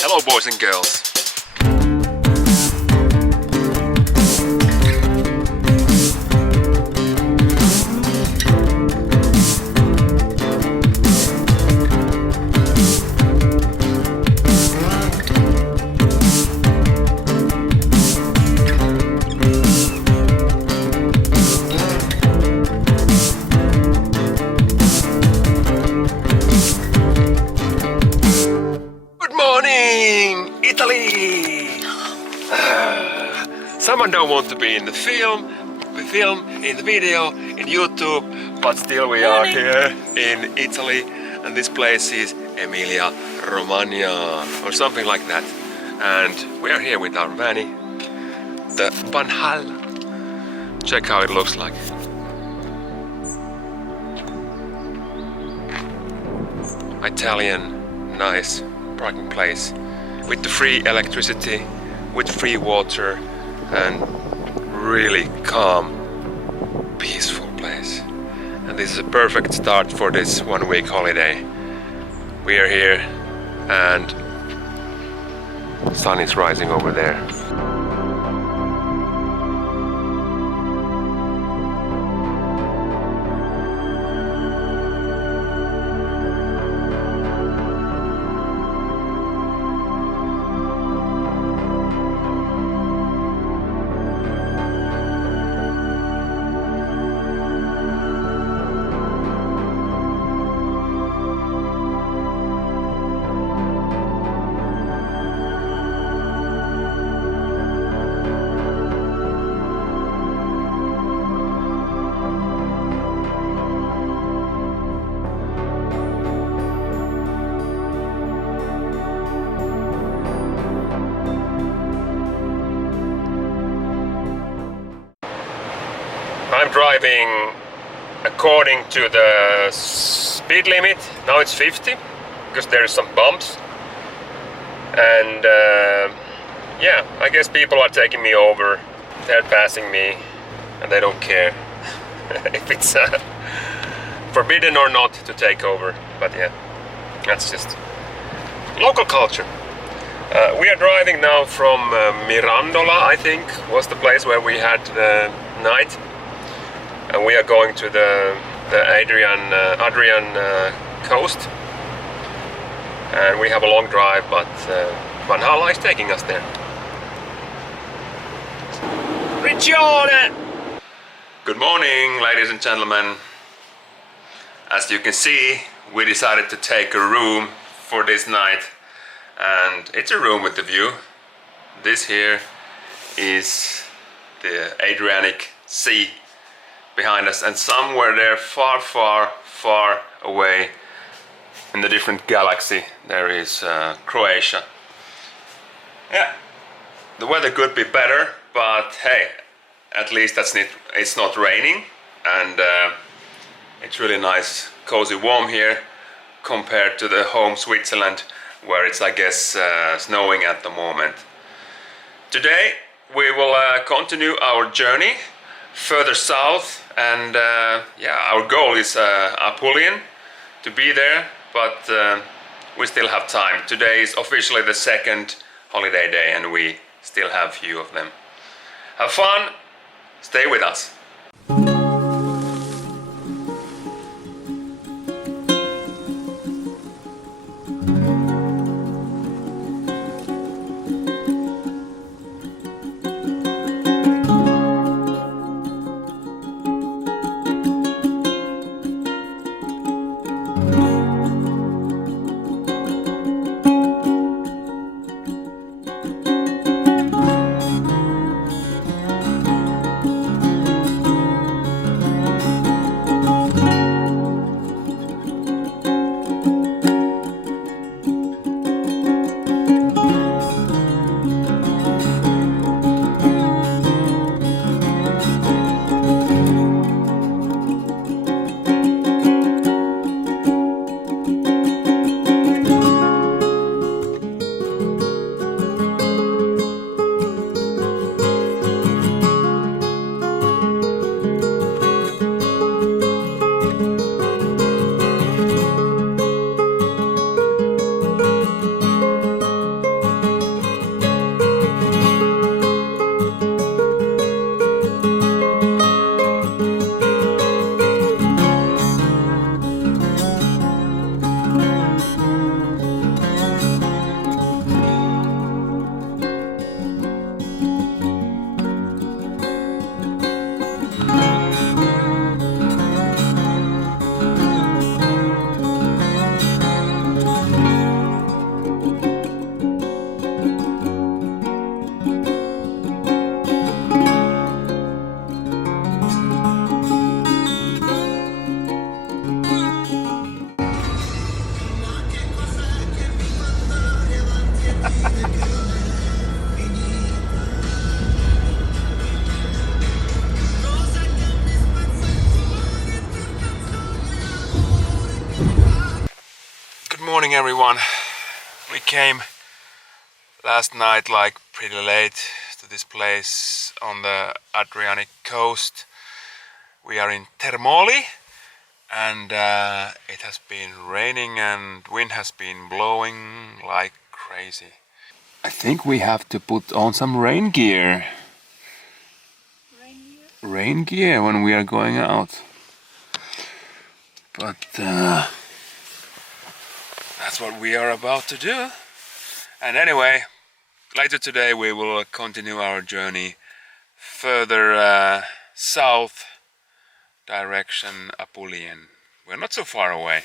Hello boys and girls. Italy! Someone don't want to be in the film, in the video, in YouTube, but still we are here in Italy, and this place is Emilia Romagna or something like that. And we are here with our vanny, the Vanlife. Check how it looks like. Italian, nice parking place with the free electricity, with free water, and really calm, peaceful place. And this is a perfect start for this 1 week holiday. We are here and the sun is rising over there. I'm driving according to the speed limit. Now it's 50 because there's some bumps, and yeah, I guess people are taking me over. They're passing me and they don't care if it's forbidden or not to take over, but yeah, that's just local culture. We are driving now from Mirandola, I think was the place where we had the night. And we are going to the Adrian coast, and we have a long drive, but Vanlife is taking us there. Regione! Good morning, ladies and gentlemen. As you can see, we decided to take a room for this night, and it's a room with a view. This here is the Adriatic Sea behind us, and somewhere there, far away in the different galaxy, there is Croatia. Yeah, the weather could be better, but hey, at least it's not raining, and it's really nice, cozy, warm here compared to the home Switzerland, where it's, I guess, snowing at the moment. Today we will continue our journey further south, and yeah, our goal is Apulian, to be there, but we still have time. Today is officially the second holiday day and we still have few of them. Have fun, stay with us. Good morning everyone. We came last night like pretty late to this place on the Adriatic coast. We are in Termoli and it has been raining and wind has been blowing like crazy. I think we have to put on some rain gear. Rain gear when we are going out. But that's what we are about to do. And anyway, later today we will continue our journey further south direction Apulian. We're not so far away.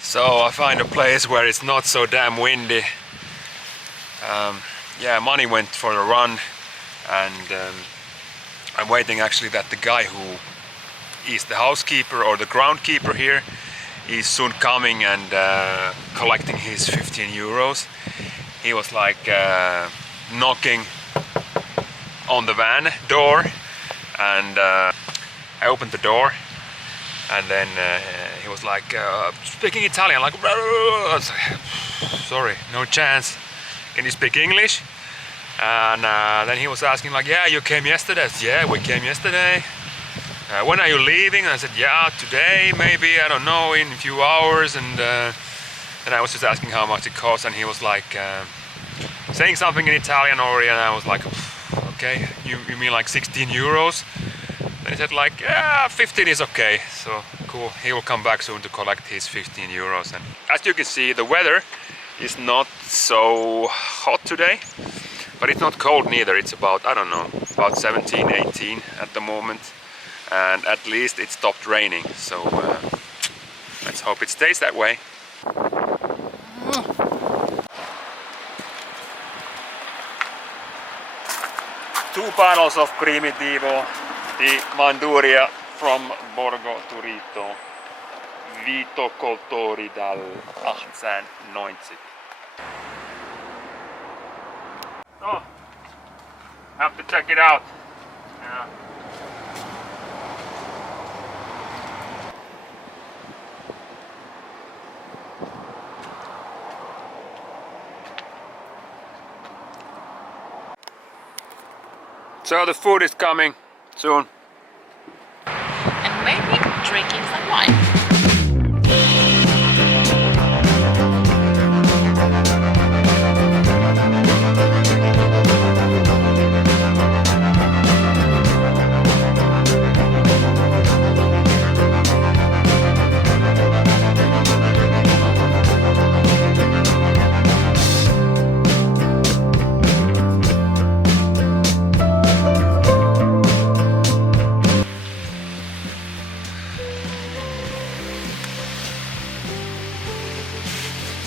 So I find a place where it's not so damn windy. Yeah, money went for a run and I'm waiting actually that the guy who is the housekeeper or the groundkeeper here is soon coming and collecting his 15 euros. He was like knocking on the van door and I opened the door. And then he was like speaking Italian, like, sorry, no chance. Can you speak English? And then he was asking like, yeah, you came yesterday? I said, yeah, we came yesterday. When are you leaving? And I said, yeah, today, maybe, I don't know, in a few hours. And then I was just asking how much it costs, and he was like saying something in Italian already, and I was like, okay, you mean like 16 euros? And he said like, yeah, 15 is okay. So cool, he will come back soon to collect his 15 euros. And as you can see, the weather is not so hot today, but it's not cold neither. It's about, I don't know, about 17, 18 at the moment. And at least it stopped raining. So let's hope it stays that way. Two bottles of Primitivo di Manduria from Borgo Turito, viticoltori dal 1890. Oh, have to check it out. Yeah. So the food is coming soon. And maybe drinking some wine.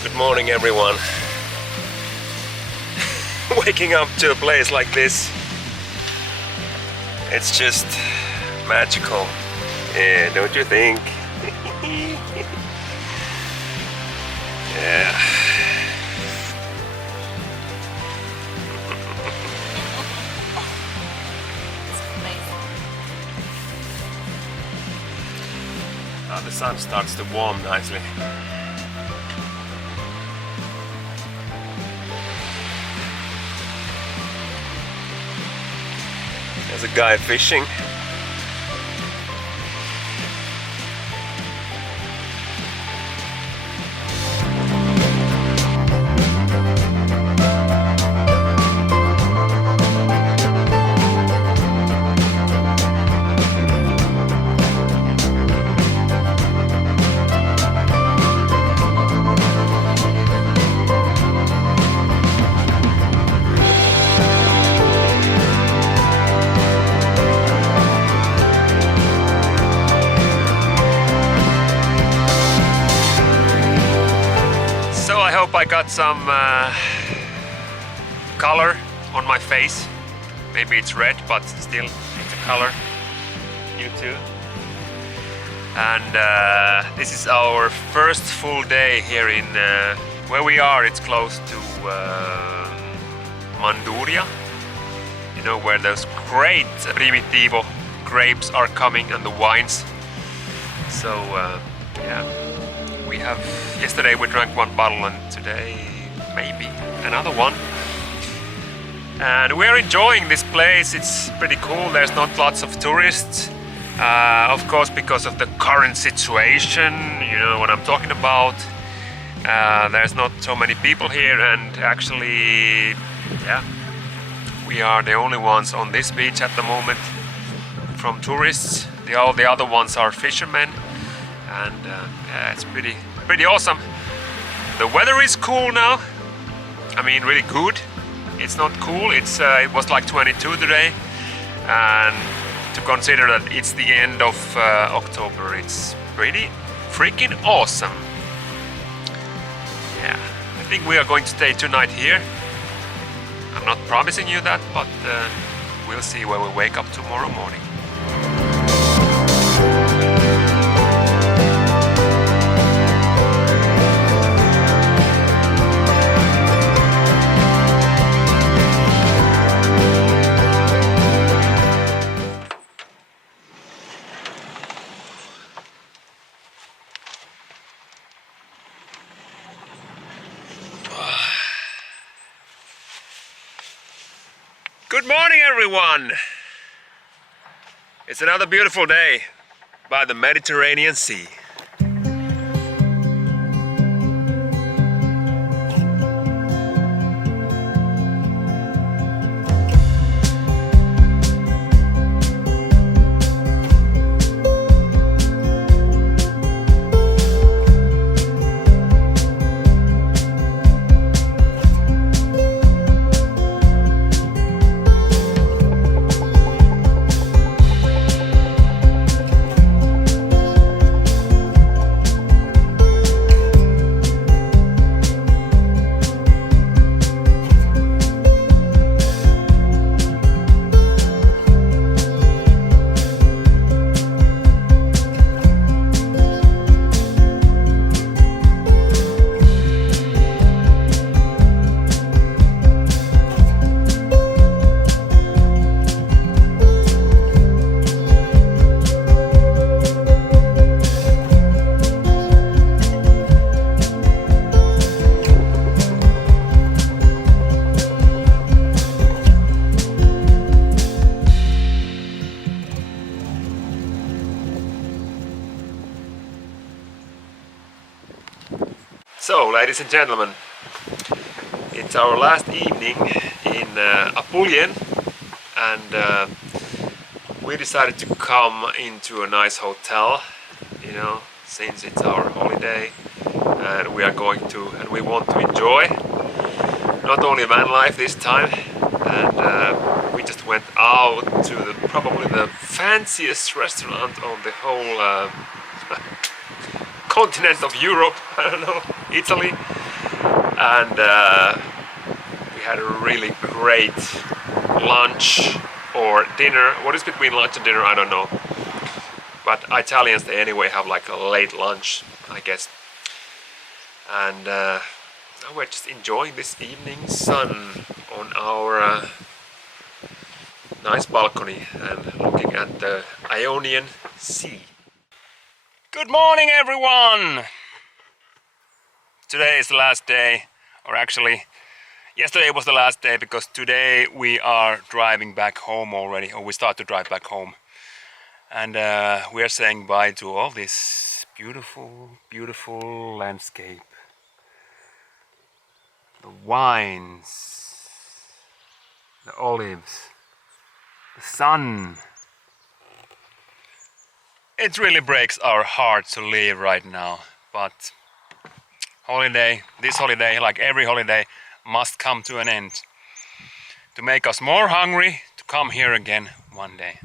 Good morning everyone. Waking up to a place like this, it's just magical. Yeah, don't you think? Yeah. It's amazing. Now the sun starts to warm nicely. There's a guy fishing. some color on my face. Maybe it's red, but still it's a color. You too. And this is our first full day here in where we are. It's close to Manduria. You know, where those great Primitivo grapes are coming and the wines. So yeah, we have, yesterday we drank one bottle and today maybe another one. And we're enjoying this place. It's pretty cool. There's not lots of tourists. Of course, because of the current situation, you know what I'm talking about. There's not so many people here, and actually, yeah, we are the only ones on this beach at the moment from tourists. All the other ones are fishermen, and yeah, it's pretty awesome. The weather is cool now. I mean, really good. It's not cool. It was like 22 today, and to consider that it's the end of October, it's pretty freaking awesome. Yeah, I think we are going to stay tonight here. I'm not promising you that, but we'll see when we wake up tomorrow morning. Good morning, everyone! It's another beautiful day by the Mediterranean Sea. So, ladies and gentlemen, it's our last evening in Apulien, and we decided to come into a nice hotel, you know, since it's our holiday, and we are going to, and we want to enjoy not only Vanlife this time, and we just went out to probably the fanciest restaurant on the whole continent of Europe, I don't know, Italy, and we had a really great lunch or dinner. What is between lunch and dinner, I don't know, but Italians, they anyway have like a late lunch, I guess. And now we're just enjoying this evening sun on our nice balcony and looking at the Ionian Sea. Good morning, everyone! Today is the last day, or actually yesterday was the last day, because today we are driving back home already, or we start to drive back home. And we are saying bye to all this beautiful, beautiful landscape. The wines, the olives, the sun. It really breaks our heart to leave right now, but this holiday, like every holiday, must come to an end to make us more hungry to come here again one day.